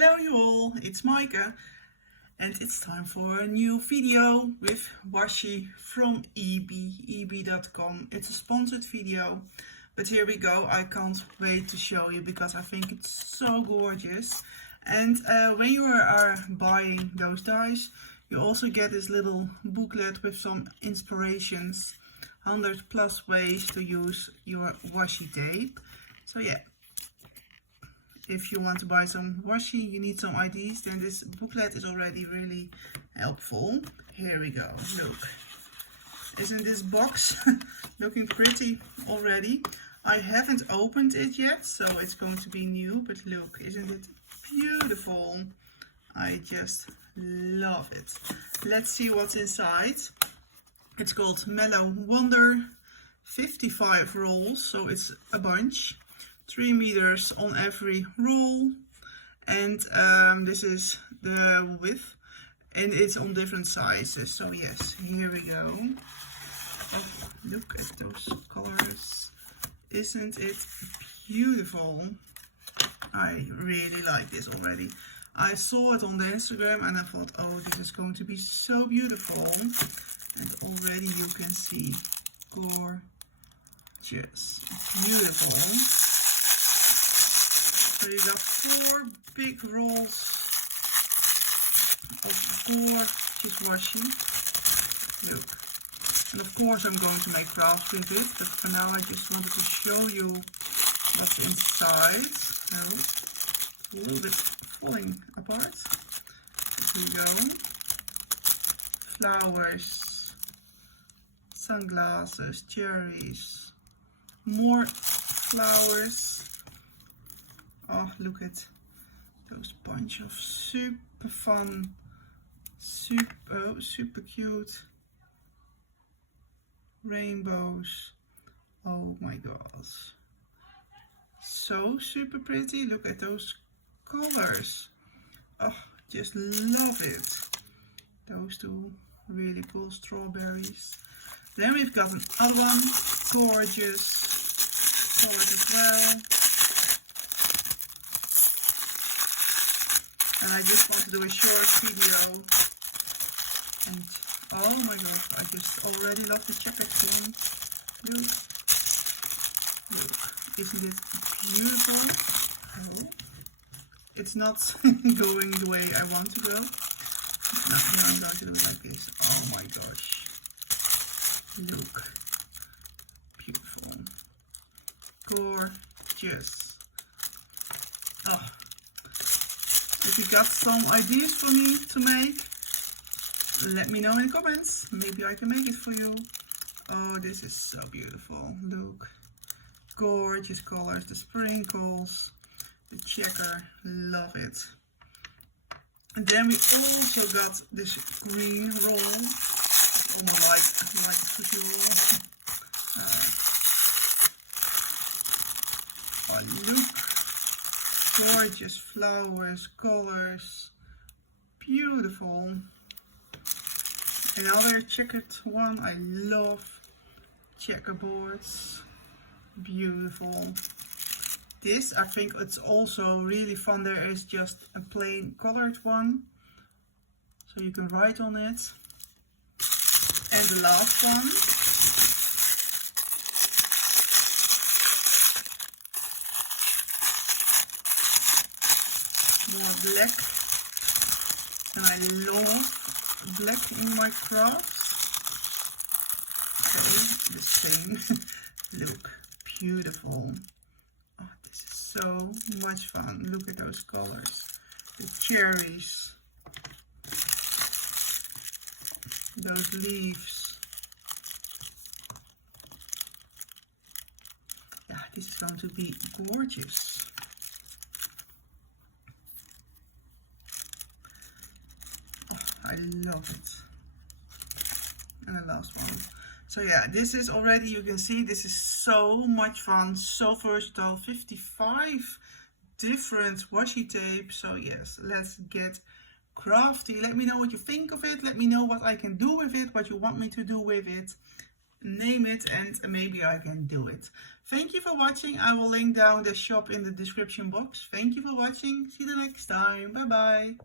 Hello you all, it's Maaike and it's time for a new video with washi from Ieebee, ieebee.com. It's a sponsored video, but here we go. I can't wait to show you because I think it's so gorgeous. And when you are buying those dies, you also get this little booklet with some inspirations, 100 plus ways to use your washi tape. So yeah, if you want to buy some washi, you need some ideas, then this booklet is already really helpful. Here we go. Look, isn't this box looking pretty already? I haven't opened it yet, so it's going to be new, but look, isn't it beautiful? I just love it. Let's see what's inside. It's called Mellow Wonder, 55 rolls, so it's a bunch. 3 meters on every roll, and this is the width, and it's on different sizes. So yes, here we go. Oh, look at those colors, isn't it beautiful? I really like this already. I saw it on the Instagram and I thought, oh, this is going to be so beautiful, and already you can see gorgeous, beautiful. So you got 4 big rolls of gorgeous washi. Look. And of course I'm going to make crafts with it, but for now I just wanted to show you what's inside. So, a little bit falling apart. Here we go. Flowers, sunglasses, cherries, more flowers. Oh, look at those bunch of super fun, super cute rainbows. Oh my gosh. So super pretty. Look at those colors. Oh, just love it. Those 2 really cool strawberries. Then we've got another one. Gorgeous colors as well. And I just want to do a short video, and oh my god, I just already love the checkered one. Look, look, isn't it beautiful? Oh, it's not going the way I want to go. No, I'm going to do it like this. Oh my gosh, look, beautiful, gorgeous. Oh. If you got some ideas for me to make, let me know in the comments. Maybe I can make it for you. Oh, this is so beautiful. Look. Gorgeous colors. The sprinkles. The checker. Love it. And then we also got this green roll. Oh, I like the cookie roll. Oh, look. Gorgeous flowers, colors, beautiful. Another checkered one. I love checkerboards, beautiful. This, I think it's also really fun. There is just a plain colored one, so you can write on it. And the last one. More black, and I love black in my crafts. Okay, the same. Look, beautiful. Oh, this is so much fun. Look at those colors. The cherries, those leaves. Yeah, this is going to be gorgeous. I love it. And the last one. So yeah, this is already, you can see, this is so much fun, so versatile. 55 different washi tape. So yes, let's get crafty. Let me know what you think of it. Let me know what I can do with it, what you want me to do with it. name it, and maybe I can do it. Thank you for watching. I will link down the shop in the description box. Thank you for watching. See you next time. Bye bye.